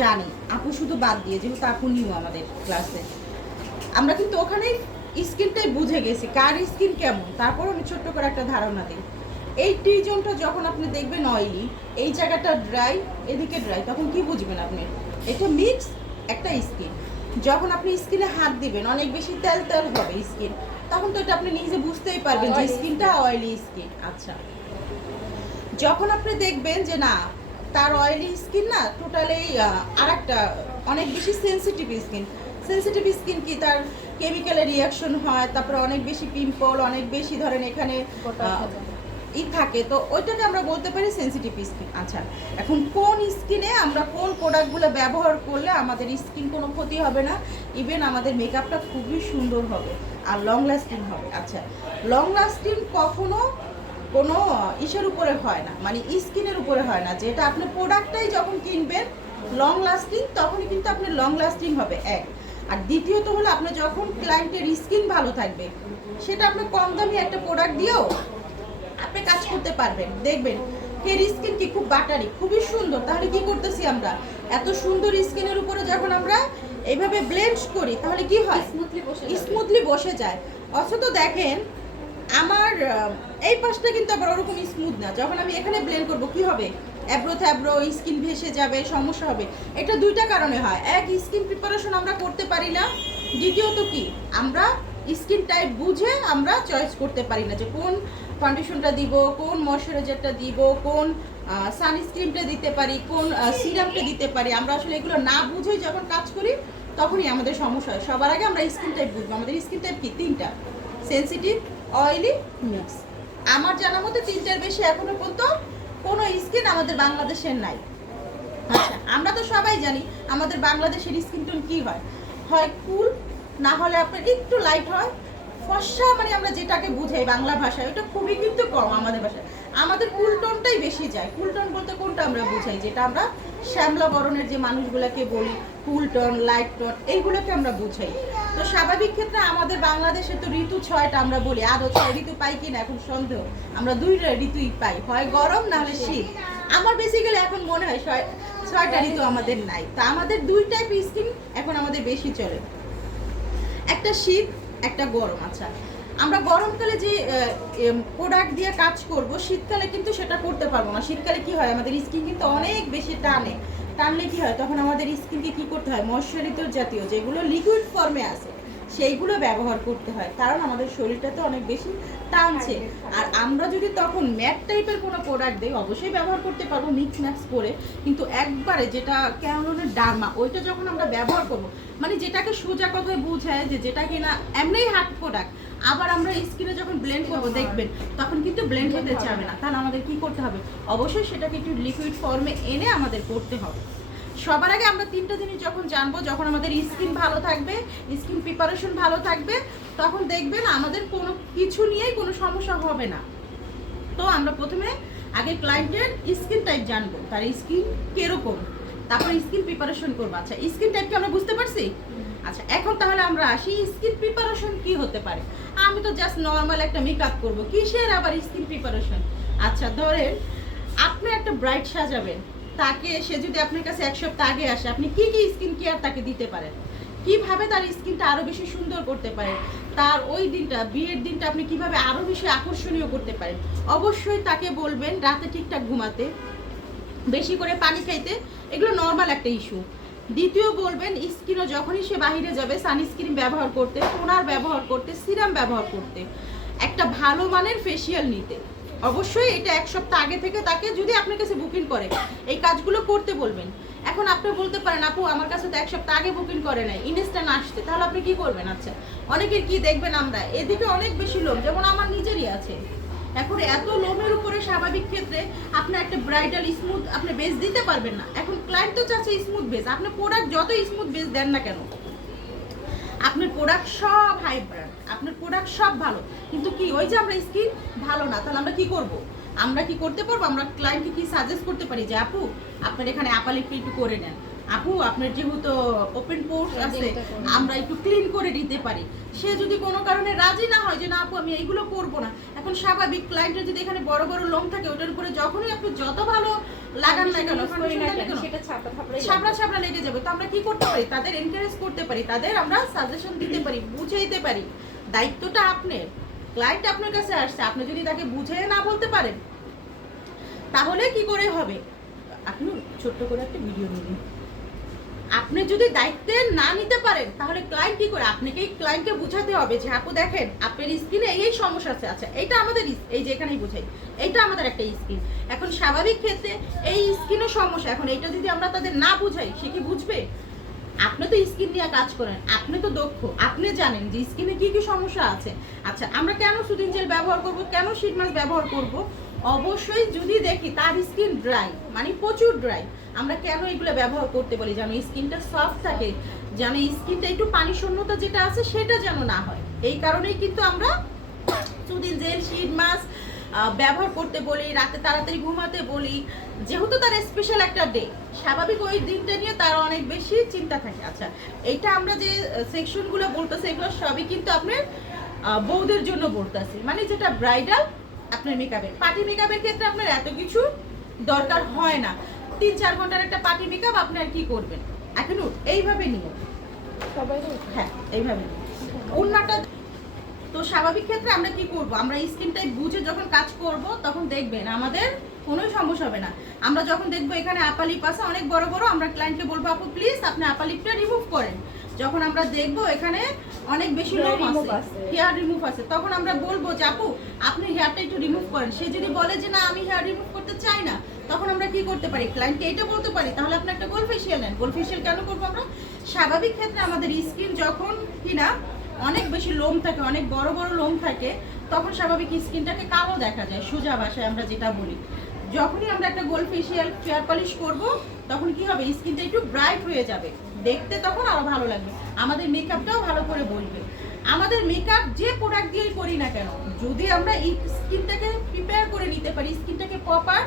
জানি, আপু শুধু বাদ দিয়ে, যেহেতু আপু নিউ আমাদের ক্লাসে, আমরা কিন্তু ওখানে স্কিনটাই বুঝে গেছি কার স্কিন কেমন। তারপর আমি ছোট্ট করে একটা ধারণা দিই, এই টি জোনটা যখন আপনি দেখবেন অয়েলি, এই জায়গাটা ড্রাই, এদিকে ড্রাই, তখন কি বুঝবেন আপনি? এটা মিক্স একটা স্কিন। যখন আপনি স্কিনে হাত দিবেন অনেক বেশি তেল তেল হবে স্কিন, তখন তো এটা আপনি নিজে বুঝতেই পারবেন যে স্কিনটা অয়েলি স্কিন। আচ্ছা, যখন আপনি দেখবেন যে না, তার অয়েলি স্কিন না, টোটালি আর একটা অনেক বেশি সেন্সিটিভ স্কিন। সেন্সিটিভ স্কিন কি, তার কেমিক্যালের রিয়াকশন হয়, তারপরে অনেক বেশি পিম্পল, অনেক বেশি ধরেন এখানে ই থাকে, তো ওইটাকে আমরা বলতে পারি সেন্সিটিভ স্কিন। আচ্ছা, এখন কোন স্কিনে আমরা কোন প্রোডাক্টগুলো ব্যবহার করলে আমাদের স্কিন কোনো ক্ষতি হবে না, ইভেন আমাদের মেকআপটা খুবই সুন্দর হবে আর লং লাস্টিং হবে। আচ্ছা, লং লাস্টিং কখনো কোনো ইসের উপরে হয় না, মানে স্কিনের উপরে হয় না, যেটা আপনি প্রোডাক্টটাই যখন কিনবেন লং লাস্টিং, তখনই কিন্তু আপনার লং লাস্টিং হবে এক। আর দ্বিতীয়ত হলো, আপনার যখন ক্লায়েন্টের স্কিন ভালো থাকবে, সেটা আপনি কম দামি একটা প্রোডাক্ট দিয়েও আপনি কাজ করতে পারবেন। দেখবেন এর স্কিন কি খুব বাটারি, খুবই সুন্দর, তাহলে কি করতেছি আমরা, এত সুন্দর স্কিনের উপরে যখন আমরা এইভাবে ব্লেন্ড করি, তাহলে কি হয়, স্মুথলি বসে যায়। অথচ দেখেন আমার এই পাশটা কিন্তু আবার ওরকম স্মুথ না, যখন আমি এখানে ব্লেন্ড করব কি হবে, অ্যাব্রো থ্যাব্রো স্কিন ভেসে যাবে, সমস্যা হবে। এটা দুইটা কারণে হয়, এক, স্কিন প্রিপারেশন আমরা করতে পারি না, দ্বিতীয়ত কি, আমরা স্কিন টাইপ বুঝে আমরা চয়েস করতে পারি না যে কোন ফাউন্ডেশনটা দিব, কোন ময়শ্চারাইজারটা দিব, কোন সানস্ক্রিনটা দিতে পারি, কোন সিরামটা দিতে পারি। আমরা আসলে এগুলো না বুঝেই যখন কাজ করি, তখনই আমাদের সমস্যা হয়। সবার আগে আমরা স্কিন টাইপ বুঝবো। আমাদের স্কিন টাইপ কি, তিনটা: সেনসিটিভ, অয়েলি, মিক্স। আমার জানা মতে তিনটার বেশি এখনো পর্যন্ত কোনো স্কিন আমাদের বাংলাদেশের নাই। আচ্ছা, আমরা তো সবাই জানি আমাদের বাংলাদেশের স্কিন টোন কী হয়, হয় কুল, না হলে আপনার একটু লাইট হয়, ফর্সা, মানে আমরা যেটাকে বুঝাই বাংলা ভাষায়, ওটা খুবই কিন্তু কম আমাদের ভাষায়। আমাদের কুল টোনটাই বেশি যায়। কুল টোন বলতে কোনটা আমরা বুঝাই, যেটা আমরা শ্যামলা বরণের যে মানুষগুলোকে বলি কুল টোন, লাইট টোন, এইগুলোকে আমরা বুঝাই। তো স্বাভাবিক ক্ষেত্রে আমাদের বাংলাদেশে তো ঋতু 6টা আমরা বলি, আরও 6 ঋতু পাই কিনা এখন সন্দেহ। আমরা 2টা ঋতুই পাই, হয় গরম না হলে শীত। আমার বেসিক্যালি এখন মনে হয় 6টা ঋতু আমাদের নাই। তা আমাদের 2 টাইপ স্কিন এখন আমাদের বেশি চলে, একটা শীত, একটা গরম। আচ্ছা, আমরা গরমকালে যে প্রোডাক্ট দিয়ে কাজ করব, শীতকালে কিন্তু সেটা করতে পারবো না। শীতকালে কি হয়, আমাদের স্কিন কিন্তু অনেক বেশি টানলে কি হয়, তখন আমাদের স্কিনকে কি করতে হয়, ময়শ্চারাইজার জাতীয় যেগুলো লিকুইড ফর্মে আছে সেইগুলো ব্যবহার করতে হয়, কারণ আমাদের শরীরটাতে অনেক বেশি টানছে। আর আমরা যদি তখন ম্যাট টাইপের কোনো প্রোডাক্ট দিই, অবশ্যই ব্যবহার করতে পারবো মিক্স ম্যাক্স করে, কিন্তু একবারে যেটা ক্যানোনের ডার্মা, ওইটা যখন আমরা ব্যবহার করব, মানে যেটাকে সোজা কথায় বোঝায় যে যেটা কিনা এমনিই হার্ড প্রোডাক্ট, আবার আমরা স্কিনে যখন ব্লেন্ড করব দেখবেন তখন কিন্তু ব্লেন্ড হতে চাবে না। তাহলে আমাদের কি করতে হবে, অবশ্যই সেটাকে একটু লিকুইড ফর্মে এনে আমাদের করতে হবে। সবার আগে আমরা 3টা জিনিস যখন জানবো, যখন আমাদের স্কিন ভালো থাকবে, স্কিন প্রিপারেশন ভালো থাকবে, তখন দেখবেন আমাদের কোনো কিছু নিয়েই কোনো সমস্যা হবে না। তো আমরা প্রথমে আগে ক্লায়েন্টের স্কিন টাইপ জানবো, তার স্কিন কিরকম, তারপর স্কিন প্রিপারেশন করবো। আচ্ছা, স্কিন টাইপকে আমরা বুঝতে পারছি। আচ্ছা, এখন তাহলে আমরা আসি স্কিন প্রিপারেশন কি হতে পারে। আমি তো জাস্ট নর্মাল একটা মেকআপ করবো, কিসের আবার স্কিন প্রিপারেশন। আচ্ছা, ধরেন আপনি একটা ব্রাইট সাজাবেন, তাকে সে যদি আপনার কাছে 1 সপ্তাহ আগে আসে, আপনি কি কি স্কিন কেয়ার তাকে দিতে পারেন, কিভাবে তার স্কিনটা আরো বেশি সুন্দর করতে পারেন, তার ওই দিনটা, বিয়ের দিনটা আপনি কিভাবে আরো বেশি আকর্ষণীয় করতে পারেন। অবশ্যই তাকে বলবেন রাতে ঠিকঠাক ঘুমাতে, বেশি করে পানি খাইতে, এগুলো নর্মাল একটা ইস্যু। দ্বিতীয় বলবেন স্কিনও যখনই সে বাহিরে যাবে সানস্ক্রিন ব্যবহার করতে, টোনার ব্যবহার করতে, সিরাম ব্যবহার করতে, একটা ভালো মানের ফেসিয়াল নিতে। অবশ্যই এটা 1 সপ্তাহ আগে থেকে তাকে, যদি আপনার কাছে বুকিং করে, এই কাজগুলো করতে বলবেন। এখন আপনি বলতে পারেন আপু আমার কাছে তো 1 সপ্তাহ আগে বুকিং করে নাই, ইনস্ট্যান্ট আসতে, তাহলে আপনি কি করবেন। আচ্ছা, অনেকের কি দেখবেন, আমরা এদিকে অনেক বেশি লোম, যেমন আমার নিজেরই আছে, এখন এত লোমের উপরে স্বাভাবিক ক্ষেত্রে আপনি একটা ব্রাইডাল স্মুথ আপনি বেস দিতে পারবেন না। এখন ক্লায়েন্ট তো চাচ্ছে স্মুথ বেস, আপনি প্রোডাক্ট যত স্মুথ বেস দেন না কেন, আপনার প্রোডাক্ট সব হাই ব্র্যান্ড, আপনার প্রোডাক্ট সব ভালো, কিন্তু কি ওই যে আমরা স্কিন ভালো না, তাহলে আমরা কি করব, আমরা কি করতে পারবো, আমরা ক্লায়েন্টকে কি সাজেস্ট করতে পারি যে আপু আপনার এখানে আপাল একটু করে নেন, আপু আপনার যেহেতু ওপেন পোর্স আছে আমরা একটু ক্লিন করে দিতে পারি। সে যদি কোনো কারণে রাজি না হয় যে না আপু আমি এইগুলো করবো না, এখন স্বাভাবিক ক্লায়েন্টের যদি এখানে বড় বড় লোম থাকে, ওটার উপরে যখনই আপনি যত ভালো লাগান না কেন, সেটা ছাপড়া ছাপড়া লেগে যাবে। তো আমরা কি করতে পারি, তাদের এনকারেজ করতে পারি, তাদের আমরা সাজেশন দিতে পারি, বুঝাইতে পারি। দায়িত্বটা আপনার। ক্লায়েন্ট আপনার কাছে আসছে, আপনি যদি তাকে বুঝিয়ে না বলতে পারেন তাহলে কি করে হবে? আপনি ছোট্ট করে একটা ভিডিও নিন। আপনি যদি দায়িত্বে না নিতে পারেন তাহলে ক্লায়েন্ট কি করে? আপনাকেই ক্লায়েন্টকে বোঝাতে হবে যে আপু দেখেন আপনার স্কিনে এই সমস্যা আছে। আচ্ছা এইটা আমাদের এই যে এখানেই বোঝাই, এইটা আমাদের একটা স্কিন। এখন স্বাভাবিক ক্ষেত্রে এই স্কিনের সমস্যা, এখন এইটা যদি আমরা তাদের না বুঝাই সে কি বুঝবে? আপনি তো স্কিন নিয়ে কাজ করেন, আপনি তো দক্ষ, আপনি জানেন যে স্কিনে কি কি সমস্যা আছে। আচ্ছা আমরা কেন সুদিন জেল ব্যবহার করব, কেন শীট মাস্ক ব্যবহার করব? অবশ্যই যদি দেখি তার স্কিন ড্রাই, মানে প্রচুর ড্রাই, আমরা কেন এগুলো ব্যবহার করতে বলি? যেন স্কিনটা সফট থাকে, যেন স্কিনটা একটু পানি শূন্যতা যেটা আছে সেটা যেন না হয়। এই কারণেই কিন্তু আমরা সুদিন জেল, শীট মাস্ক ব্যবহার করতে বলি, রাতে তাড়াতাড়ি ঘুমাতে বলি, যেহেতু তার স্পেশাল একটা ডে, স্বাভাবিক ওই দিনটা নিয়ে তার অনেক বেশি চিন্তা থাকে। আচ্ছা এইটা আমরা যে সেকশনগুলো বলতেছি এগুলো সবই কিন্তু আপনার বউদের জন্য বলতেছি, মানে যেটা ব্রাইডাল আপনার মেকআপের। পার্টি মেকআপের ক্ষেত্রে আপনার এত কিছু দরকার হয় না, 3-4 ঘন্টার একটা পার্টি মেকআপ আপনি আর কি করবেন? এখন এইভাবে নিয়ে সবাই হ্যাঁ এইভাবে ওড়নাটা। তো স্বাভাবিক ক্ষেত্রে আমরা কি করব, আমরা স্কিন টাইপ বুঝে যখন কাজ করব তখন দেখবেন আমাদের কোনো সমস্যা হবে না। আমরা যখন দেখবো এখানে আপা লিপ আছে অনেক বড় বড়, আমরা ক্লায়েন্টকে বলবো আপু প্লিজ আপনি আপা লিপটা রিমুভ করেন। যখন আমরা দেখবো এখানে অনেক বেশি লোম আছে, হেয়ার রিমুভ আছে, তখন আমরা বলবো যে আপু আপনি হেয়ারটা একটু রিমুভ করেন। সে যদি বলে যে না আমি হেয়ার রিমুভ করতে চাই না, তখন আমরা কি করতে পারি, ক্লায়েন্টকে এটা বলতে পারি তাহলে আপনি একটা গোল ফেশিয়াল নেন। গোল ফেশিয়াল কেন করবো আমরা? স্বাভাবিক ক্ষেত্রে আমাদের স্কিন যখন কিনা অনেক বেশি লোম থাকে, অনেক বড় বড় লোম থাকে, তখন স্বাভাবিক স্কিনটাকে কালো দেখা যায়, সোজা ভাষায় আমরা যেটা বলি। যখনই আমরা একটা গোল্ড ফেশিয়াল ফেয়ার পলিশ করব তখন কি হবে, স্কিনটা একটু ব্রাইট হয়ে যাবে, দেখতে তখন আরো ভালো লাগবে, আমাদের মেকআপটাও ভালো করে বলবে। আমাদের মেকআপ যে প্রোডাক্ট দিয়েই করি না কেন, যদি আমরা এই স্কিনটাকে প্রিপেয়ার করে নিতে পারি, স্কিনটাকে প্রপার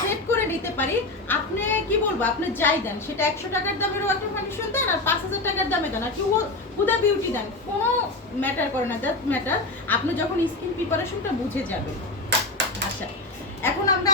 সেট করে নিতে পারি, আপনি কি বলবো, আপনি যাই দেন, সেটা 100 টাকার দামেরও একটা ফাউন্ডেশন দেন আর 5000 টাকার দামে দেন আর কি হুদা বিউটি দেন, কোনো ম্যাটার করে না। দ্যাট ম্যাটার আপনি যখন স্কিন প্রিপারেশনটা বুঝে যাবেন। আচ্ছা এখন আমরা